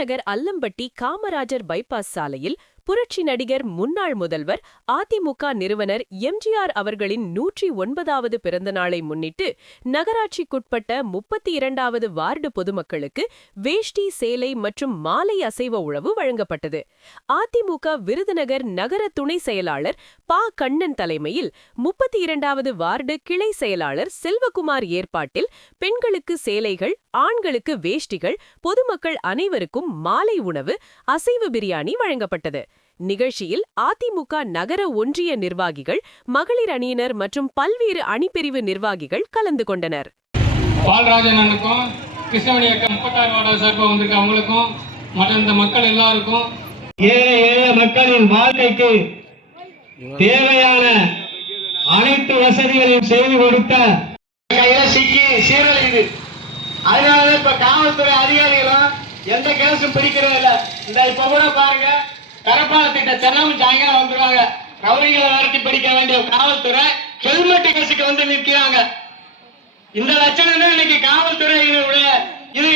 Virudhunagar Allampatti Kamarajar bypass சாலையில் புரட்சி நடிகர் முன்னாள் முதல்வர் அதிமுக நிறுவனர் எம்ஜிஆர் அவர்களின் நூற்றி ஒன்பதாவது பிறந்த நாளை முன்னிட்டு நகராட்சிக்குட்பட்ட முப்பத்தி இரண்டாவது வார்டு பொதுமக்களுக்கு வேஷ்டி சேலை மற்றும் மாலை அசைவ உணவு வழங்கப்பட்டது. அதிமுக விருதுநகர் நகர துணை செயலாளர் பா. கண்ணன் தலைமையில் முப்பத்தி இரண்டாவது வார்டு கிளை செயலாளர் செல்வகுமார் ஏற்பாட்டில் பெண்களுக்கு சேலைகள் ஆண்களுக்கு வேஷ்டிகள் பொதுமக்கள் அனைவருக்கும் மாலை உணவு அசைவ பிரியாணி வழங்கப்பட்டது. நிகழ்ச்சியில் அதிமுக நகர ஒன்றிய நிர்வாகிகள் மகளிர் அணியினர் மற்றும் பல்வேறு அணிப்பிரிவு நிர்வாகிகள் கலந்து கொண்டனர். பால்ராஜன் அண்ணனுக்கும் கிருஷ்ணமணி அக்கா முப்பத்தாறு வார்டு சார்பாக வந்திருக்க அவங்களுக்கும் மற்ற இந்த மக்கள் எல்லாருக்கும் ஏழை எளிய மக்களின் வாழ்க்கைக்கு தேவையான அனைத்து வசதிகளையும் செய்து கொடுத்த கையில சிக்கி சீரழியுது அதனால இப்ப காவல்துறை அதிகாரிகளும் எந்த கேஸும் பிடிக்கிறதே இல்ல. இந்த இப்ப கூட பாருங்க கரப்பாலத்திட்ட தினமும் சாயங்காலம் வந்துருவாங்க. ரவுடிகளை விரட்டி பிடிக்க வேண்டிய காவல்துறை ஹெல்மெட் கசிக்க வந்து நிற்கிறாங்க. இந்த லட்சணம் தான் இன்னைக்கு காவல்துறையினுடைய இது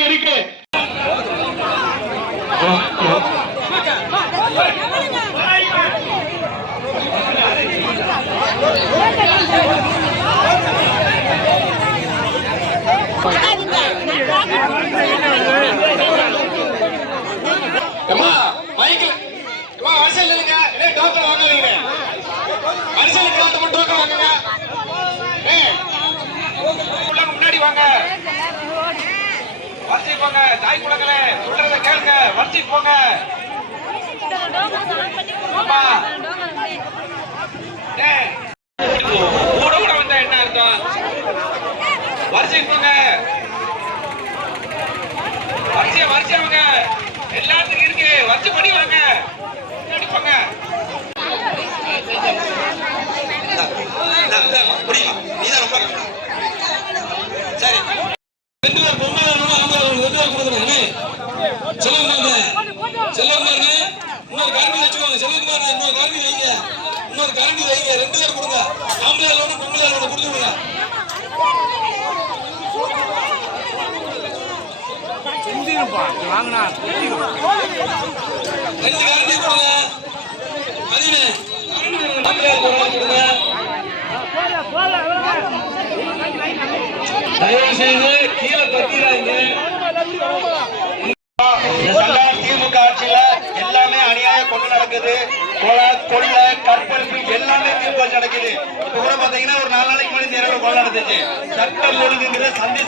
வரிசை போங்க தாய் குளங்களே சொல்றத கேளுங்க வரிசை போங்க அம்மா. ஏய், கூட கூட வந்தா என்ன அர்த்தம்? வரிசை போங்க வரிசையா எல்லாத்துக்கும் இருக்கு. வரிசை படி வாங்க முன்னாடி போங்க சரி. பொம்மை வேணும்னா அவங்க ரெண்டு பேர் கொடுக்கணும் செல்வகுமார் செல்வகுமார் இன்னொரு கரண்டி வச்சுக்கோங்க. செல்வகுமார் இன்னொரு கரண்டி வைங்க. இன்னொரு கரண்டி வைங்க. ரெண்டு பேர் கொடுங்க. ஆம்பளை ஒன்று பொம்பளை ஒன்று கொடுத்து விடுங்க. ரெண்டு கரண்டி கொடுங்க. தயவு செய்து கீழே பத்திராங்க திமுக ஆட்சியில எல்லாமே அநியாய கொண்டு நடக்குது. கொலை கொள்ளை கற்பழிப்பு எல்லாமே திமுக நடக்குது. இப்ப கூட பாத்தீங்கன்னா ஒரு நாலு நாளைக்கு முன்னாடி நேரம் கொலை நடந்துச்சு. சட்டம் ஒழுங்குங்கிற சந்தி